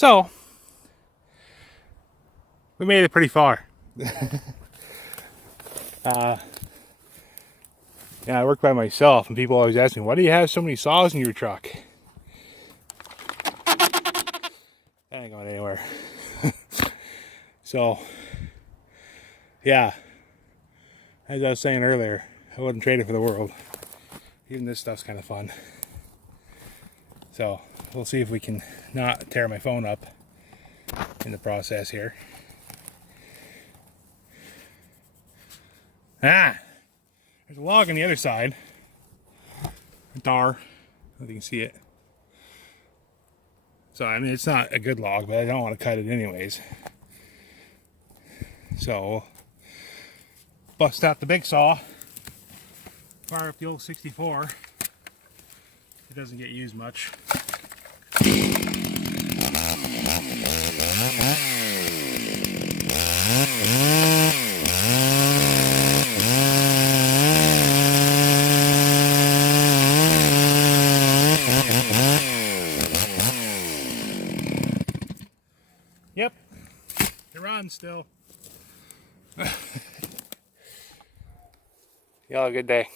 So, we made it pretty far. Yeah, I work by myself, and people always ask me, why do you have so many saws in your truck? That ain't going anywhere. So, yeah, as I was saying earlier, I wouldn't trade it for the world. Even this stuff's kind of fun. So, we'll see if we can not tear my phone up in the process here. Ah! There's a log on the other side. A dar. I don't know if you can see it. So, I mean, it's not a good log, but I don't want to cut it anyways. So, bust out the big saw. Fire up the old 64. It doesn't get used much. Yep, it runs still. Y'all have a good day.